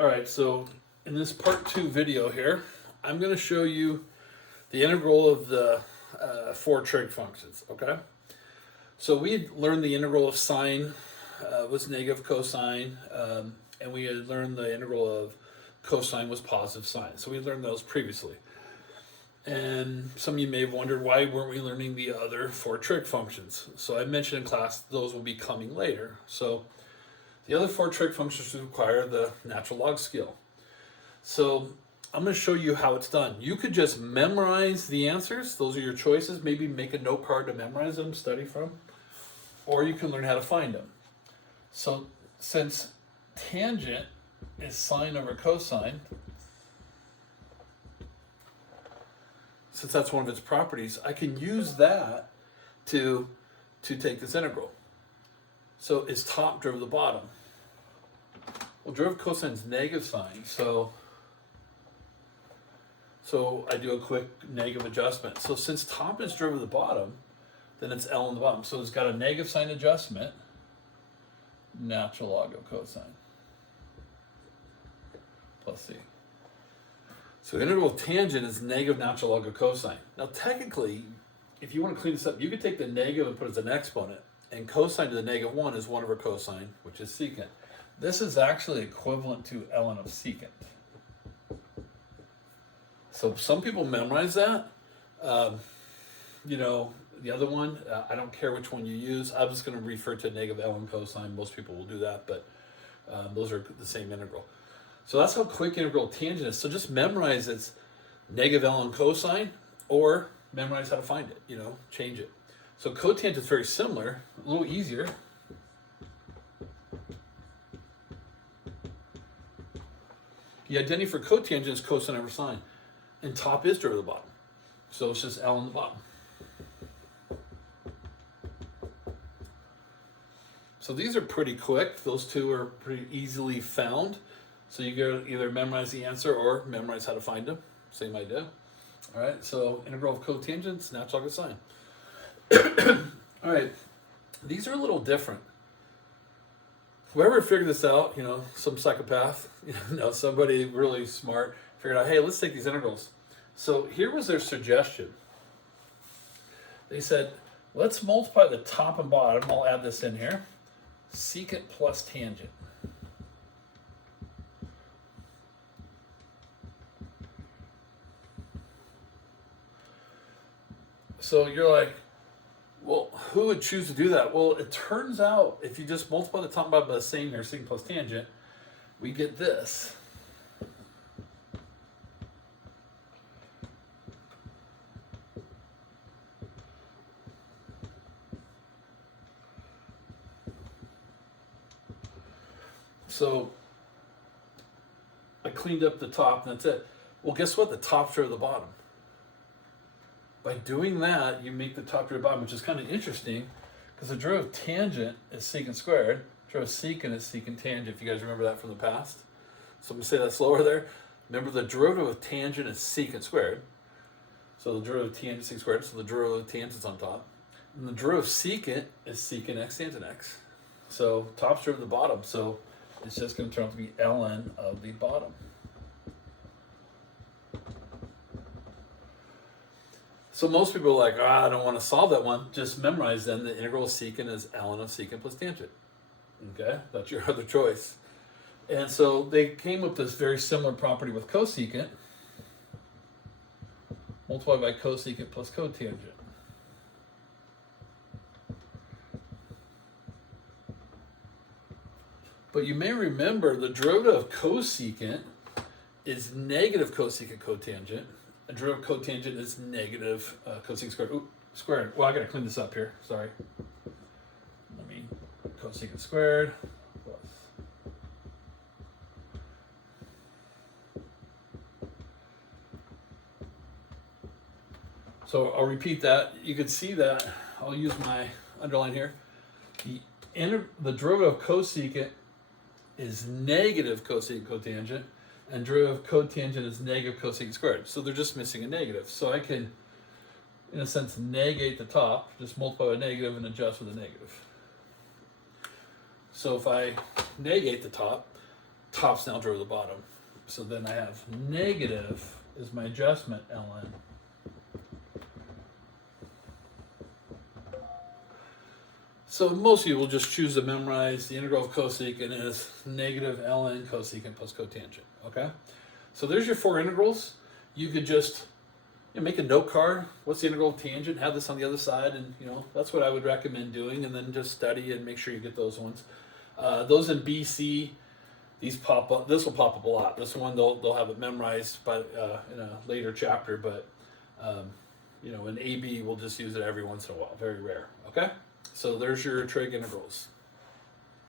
All right, so in this part 2 video here, I'm going to show you the integral of the four trig functions, okay? So we learned the integral of sine was negative cosine, and we had learned the integral of cosine was positive sine. So we learned those previously. And some of you may have wondered, why weren't we learning the other four trig functions? So I mentioned in class those will be coming later. So the other four trig functions require the natural log scale. So I'm going to show you how it's done. You could just memorize the answers. Those are your choices. Maybe make a note card to memorize them, study from. Or you can learn how to find them. So since tangent is sine over cosine, since that's one of its properties, I can use that to take this integral. So is top derivative of the bottom? Well, derivative of cosine is negative sine, so I do a quick negative adjustment. So since top is derivative of the bottom, then it's L on the bottom. So it's got a negative sign adjustment, natural log of cosine plus C. So integral of tangent is negative natural log of cosine. Now technically, if you want to clean this up, you could take the negative and put it as an exponent, and cosine to the negative 1 is 1 over cosine, which is secant. This is actually equivalent to ln of secant. So some people memorize that. You know, the other one, I don't care which one you use. I'm just going to refer to negative ln cosine. Most people will do that, but those are the same integral. So that's how quick integral of tangent is. So just memorize it's negative ln cosine, or memorize how to find it, you know, change it. So cotangent is very similar, a little easier. The identity for cotangent is cosine over sine, and top is derivative of the bottom. So it's just L on the bottom. So these are pretty quick. Those two are pretty easily found. So you can either memorize the answer or memorize how to find them. Same idea. All right, so integral of cotangents, natural log of sine. All right, these are a little different. Whoever figured this out, you know, some psychopath, you know, somebody really smart, figured out, hey, let's take these integrals. So here was their suggestion. They said, let's multiply the top and bottom, I'll add this in here, secant plus tangent. So you're like, well, who would choose to do that? Well, it turns out if you just multiply the top and bottom by the same here, secant plus tangent, we get this. So I cleaned up the top and that's it. Well, guess what? The top's derivative of the bottom. By doing that, you make the top derivative of the bottom, which is kind of interesting because the derivative of tangent is secant squared. Derivative of secant is secant tangent, if you guys remember that from the past. So I'm going to say that slower there. Remember, the derivative of tangent is secant squared. So the derivative of tangent is secant squared, so the derivative of tangent is on top. And the derivative of secant is secant x tangent x. So top's derivative of the bottom, so it's just going to turn out to be ln of the bottom. So most people are like, I don't want to solve that one. Just memorize then the integral of secant is ln of secant plus tangent. Okay, that's your other choice. And so they came up with this very similar property with cosecant, multiplied by cosecant plus cotangent. But you may remember the derivative of cosecant is negative cosecant cotangent. A derivative of cotangent is negative cosecant squared. Ooh, squared. Well, I gotta clean this up here. Sorry. Let me cosecant squared plus. So I'll repeat that. You can see that. I'll use my underline here. The derivative of cosecant is negative cosecant cotangent, and derivative of cotangent is negative cosecant squared. So they're just missing a negative. So I can, in a sense, negate the top, just multiply by negative and adjust with a negative. So if I negate the top, top's now drove the bottom. So then I have negative is my adjustment ln. So most of you will just choose to memorize the integral of cosecant as negative ln cosecant plus cotangent, okay? So there's your four integrals. You could just make a note card. What's the integral of tangent? Have this on the other side, and that's what I would recommend doing, and then just study and make sure you get those ones. Those in BC, these pop up. This will pop up a lot. This one they'll have it memorized by in a later chapter, but in AB we'll just use it every once in a while. Very rare. Okay, so there's your trig integrals.